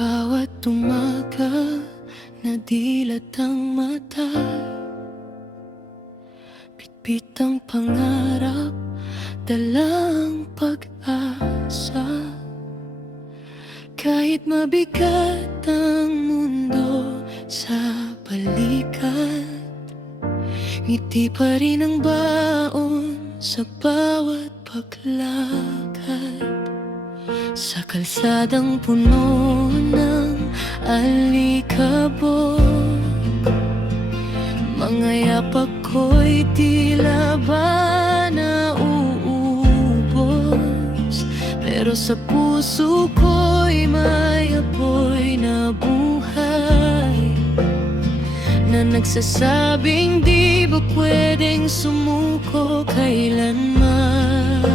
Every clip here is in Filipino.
Bawat umaga nadilat ang mata, bitbit ang pangarap, dalang pag-asa. Kahit mabigat ang mundo sa balikat, ngiti pa rin ang baon sa bawat paglakad. Sa kalsadang puno ng alikabok, mga yapak ko'y tila ba nauubos, pero sa puso ko'y may apoy na buhay, na nagsasabing di ba pwedeng sumuko kailanman.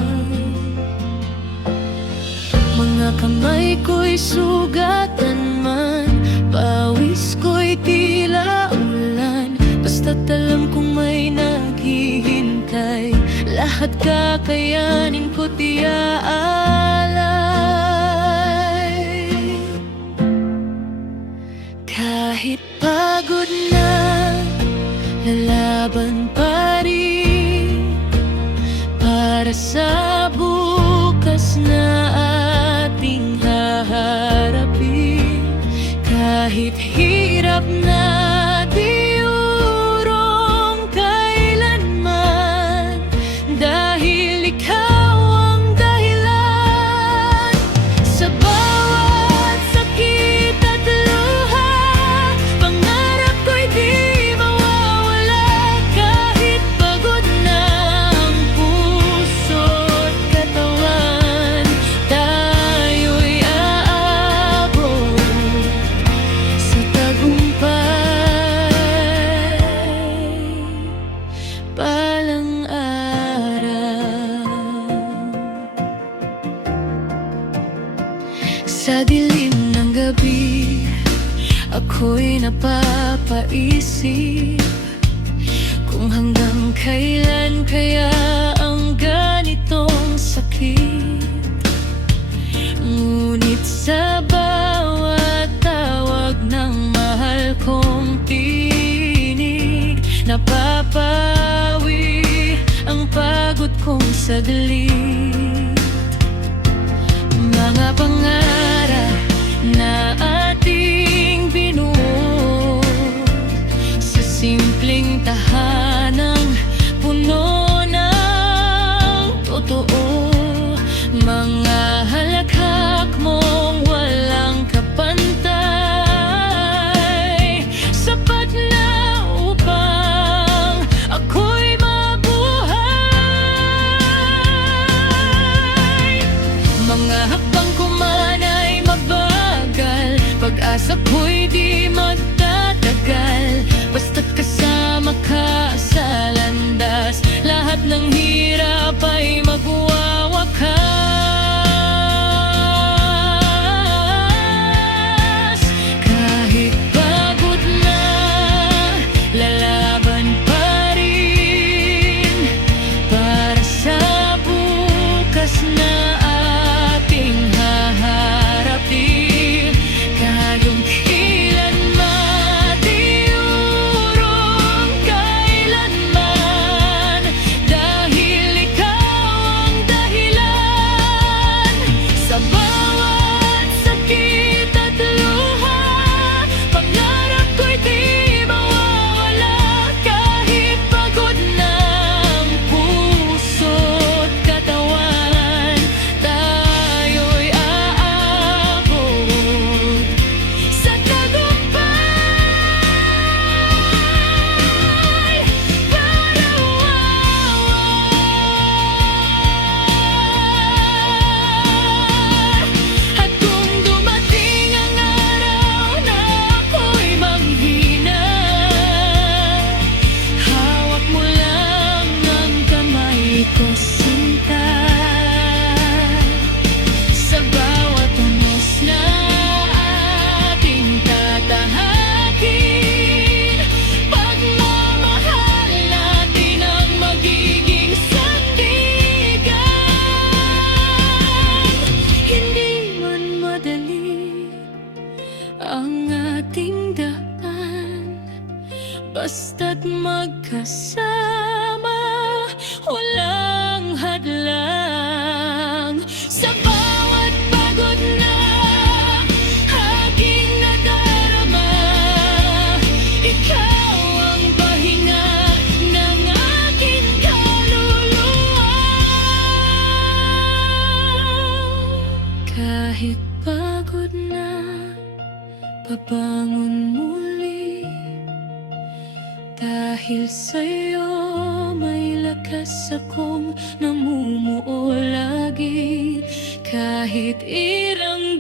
Mga kamay ko'y sugatan man, pawis ko'y tila ulan, basta't alam kong may naghihintay, lahat kakayanin ko't iaalay. Kahit pagod na, lalaban pa rin para sa bukas na ating haharapin. Kahit hirap na di urong kailanman, dahil ikaw ang dahilan. Sa bawat sakit at luha, pangarap ko'y di mawawala. Kahit pagod na ang puso't katawan, tayo'y aabot sa tagumpay. Balang araw, sa dilim ng gabi, ako'y napapaisip kung hanggang kailan kaya ang ganitong sakit. Ngunit sa bawat tawag ng mahal kong tinig, napapawi ang pagod kong saglit. Mga pangarap na ating binuo sa simpleng tahanang puno ng totoo, mga halakhak mong walang kapantay, sapat na upang ako'y mabuhay. Mga hakbang ko man ay mabagal, pag-asa ko'y di magtatagal, basta't kasama ka sa landas, lahat ng hirap ay magwawakas. Kahit pagod na, lalaban pa rin para sa bukas na ating haharapin. Kahit kailanman, basta't magkasama, walang hadlang. Sa bawat pagod na aking nadarama, ikaw ang pahinga ng aking kaluluwa. Kahit pagod na, babangon muli. Dahil sa'yo may lakas akong namumuo lagi. Kahit irang